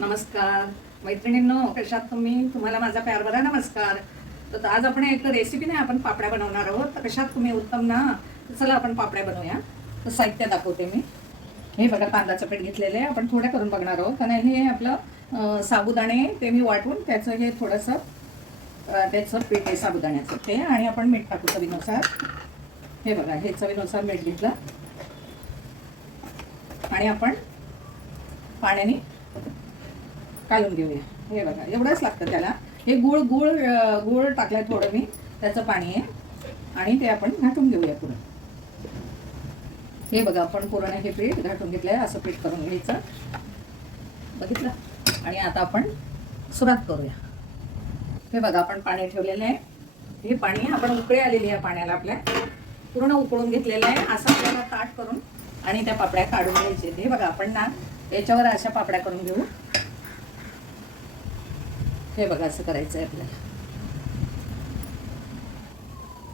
नमस्कार. मैत्रिणींनो कशात तुम्ही? तुम्हाला माझा प्यार बरा नमस्कार. तर आज आपण एक रेसिपी नाही आपण पापड्या बनवणार आहोत. तर कशात तुम्ही उत्तम ना तर चला आपण पापड्या बनवूया. तर साहित्य दाखवते मी. हे बघा तांदळाचं पीठ घेतलेलं आहे. आपण थोड्या करून बघणार आहोत. कारण हे आपलं साबुदाणे ते मी वाटून त्याचं हे थोडंसं त्याचं पीठ आहे साबुदाण्याचं. ते आणि आपण मीठ टाकू चवीनुसार. हे बघा हे चवीनुसार मीठ घेतलं. आणि आपण पाण्याने काढून घेऊया. हे बघा एवढंच लागतं त्याला. हे गुळ गुळ गुळ टाकलाय थोडं मी. त्याचं पाणी आहे. आणि ते आपण घाटून घेऊया पुरण हे बघा आपण पुरण हे पीठ घाटून घेतलंय. असं पीठ करून घ्यायचं. बघितलं? आणि आता आपण सुरुवात करूया. हे बघा आपण पाणी ठेवलेलं आहे. हे पाणी आपण उकळी आलेली आहे पाण्याला आपल्या. पूर्ण उकळून घेतलेलं आहे. असं आपल्याला ताट करून आणि त्या पापड्या काढून घ्यायचे. हे बघा आपण ना याच्यावर अशा पापड्या करून घेऊ. हे बघा असं करायचं आहे आपल्याला.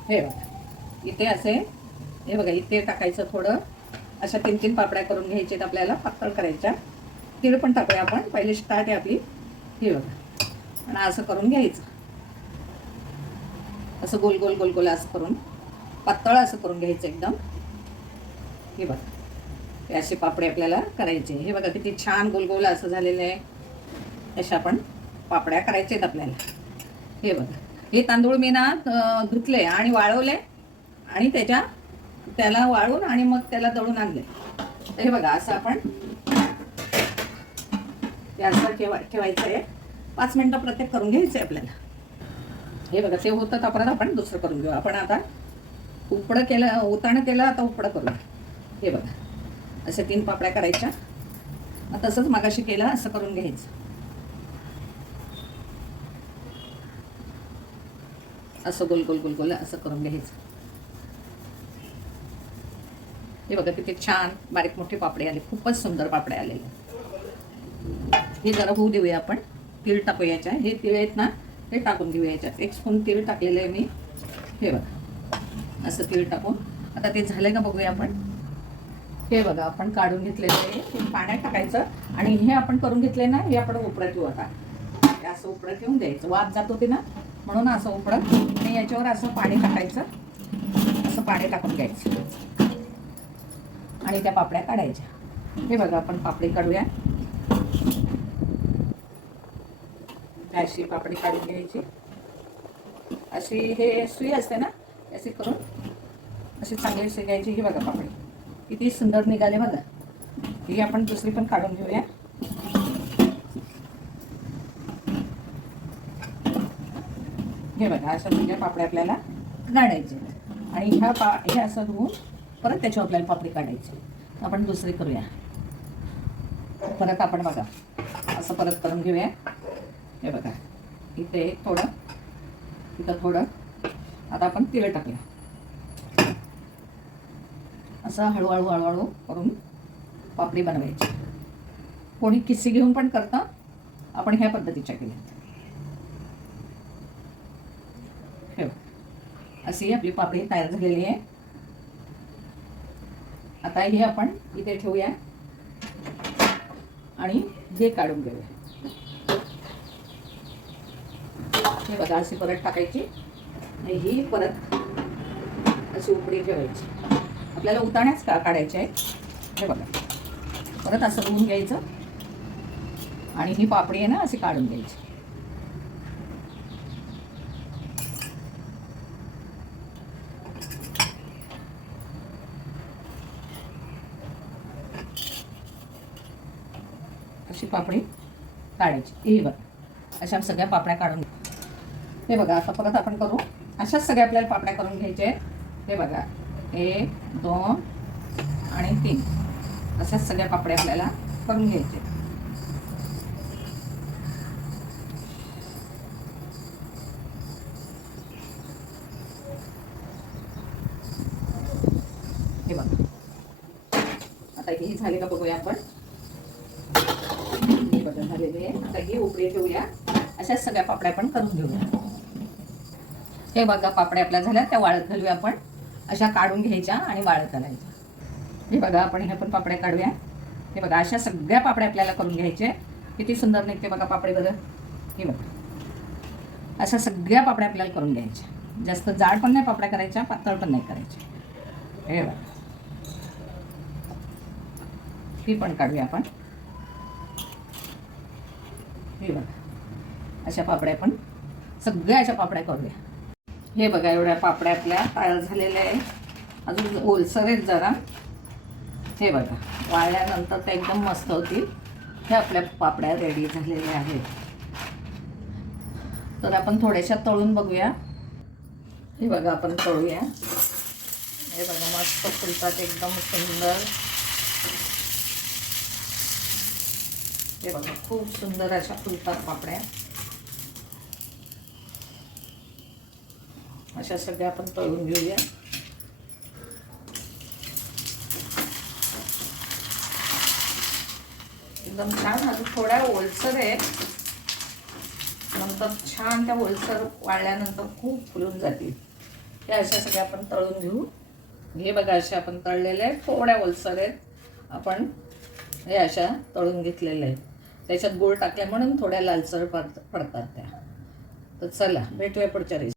हे बघा इथे असे हे बघा इथे टाकायचं थोडं. अशा तीन तीन पापड्या करून घ्यायच्यात आपल्याला पातळ करायच्या. तीळ पण टाकूया आपण पहिली स्टार्ट आहे आपली. हे बघा आणि असं करून घ्यायचं. असं गोल गोल गोल गोल असं करून पातळ असं करून घ्यायचं एकदम. हे बघा हे असे पापडे आपल्याला करायचे. हे बघा किती छान गोल गोल असं झालेलं आहे. अशा आपण पापड्या करायच्या आहेत आपल्याला. हे बघा. हे तांदूळ मी ना धुतले आणि वाळवले आणि त्याच्या त्याला वाळून आणि मग त्याला दळून आणले. तर हे बघा असं आपण ते असं ठेवा ठेवायचं आहे. पाच मिनटं प्रत्येक करून घ्यायचं आहे आपल्याला. हे बघा ते होतं तोपर्यंत आपण दुसरं करून घेऊ. आपण आता उपडं केलं उताणं केलं आता उपडं करूया हे बघा. असे तीन पापड्या करायच्या. तसंच मागाशी केलं असं करून घ्यायचं. असं गोल गोल गोल गोल असं करून घ्यायचं. हे बघा किती छान बारीक मोठे पापडे आले. खूपच सुंदर पापडे आलेले. हे जरा होऊ देऊया आपण. तीळ टाकू याच्या हे तीळ आहेत ना ते टाकून घेऊ याच्यात एक स्पून तीळ टाकलेलं आहे मी. हे बघा. असं तीळ टाकून. आता ते झालं का बघूया आपण. हे बघा आपण काढून घेतलेलं आहे. ते पाण्यात टाकायचं. आणि हे आपण करून घेतले ना हे आपण उपडत येऊ आता. असं उपडत येऊन द्यायचं. वाद जात होते ना? म्हणून असं उपडत आणि याच्यावर असं पाणी टाकायचं. असं पाणी टाकून घ्यायचं. आणि त्या पापड्या काढायच्या. हे बघा आपण पापडी काढूया. अशी पापडी काढून घ्यायची. अशी हे सुई असते ना अशी करून अशी चांगली अशी घ्यायची. ही बघा पापडी. किती सुंदर निघाले बघा. ही आपण दुसरी पण काढून घेऊया. हे बघा अशा म्हणजे पापड्या आपल्याला काढायचे आणि ह्या पा हे असं धुवून परत त्याच्यावर आपल्याला पापडी काढायची आपण दुसरी करूया. परत आपण बघा असं परत करून घेऊया. हे बघा इथे एक थोडं इथं थोडं. आता आपण तिळ टाकूया. असं हळूहळू हळूहळू करून पापडी बनवायची. कोणी किस्सी घेऊन पण करतं. आपण ह्या पद्धतीच्या केल्या ठेव अशी आपली पापडी तयार झालेली आहे. आता हे आपण इथे ठेवूया. आणि हे काढून घेऊया. हे बघा अशी परत टाकायची आणि ही परत अशी उकडी ठेवायची. आपल्याला उताण्याच का काढायचे आहेत? हे बघा. परत असं धुवून घ्यायचं. आणि ही पापडी आहे ना अशी काढून घ्यायची. अशी पापडी काढायची. ही अशा सगळ्या पापड्या काढून हे बघा आता परत आपण करू. अशाच सगळ्या आपल्याला पापड्या करून घ्यायच्या आहेत. हे बघा. एक दोन आणि तीन. अशाच सगळ्या पापड्या आपल्याला करून घ्यायचे हे बघा. आता हे झाले का बघूया आपण हे बघा झालेले आहे आता ही उपडी ठेवूया. अशाच सगळ्या पापड्या पण करून घेऊया. हे बघा पापड्या आपल्या झाल्या. त्या वाळत घालूया आपण. अशा काढून घ्यायच्या आणि वाळत घालायच्या. हे बघा आपण ह्या पण पापड्या काढूया. हे बघा अशा सगळ्या पापड्या आपल्याला करून घ्यायचे. किती सुंदर निघते बघा पापडे बघा. हे बघा. अशा सगळ्या पापड्या आपल्याला करून घ्यायच्या. जास्त जाड पण नाही पापड्या करायच्या पातळ पण नाही करायच्या. हे बघा. ही पण काढूया आपण. हे बघा. अशा पापड्या पण सगळ्या अशा पापड्या करूया. हे बघा एवढ्या पापड्या आपल्या तयार झालेल्या आहे अजून ओलसर आहेत जरा. हे बघा वाळल्यानंतर त्या एकदम मस्त होतील. हे आपल्या पापड्या रेडी झालेल्या आहेत. तर आपण थोड्याशा तळून बघूया. हे बघा आपण तळूया. हे बघा मस्त फुलतात एकदम सुंदर. हे बघा खूप सुंदर अशा फुलतात पापड्या. अशा सगळ्या आपण तळून घेऊया. एकदम छान अजून थोड्या ओलसर आहे नंतर छान त्या ओलसर वाळल्यानंतर खूप फुलून जातील. त्या अशा सगळ्या आपण तळून घेऊ. हे बघा अशा आपण तळलेल्या आहेत. थोड्या ओलसर आहेत. आपण हे अशा तळून घेतलेल्या आहेत. त्याच्यात गोळ टाकल्या म्हणून थोड्या लालसर पड पडतात त्या. तर चला भेटूया पुढच्या रेसिपी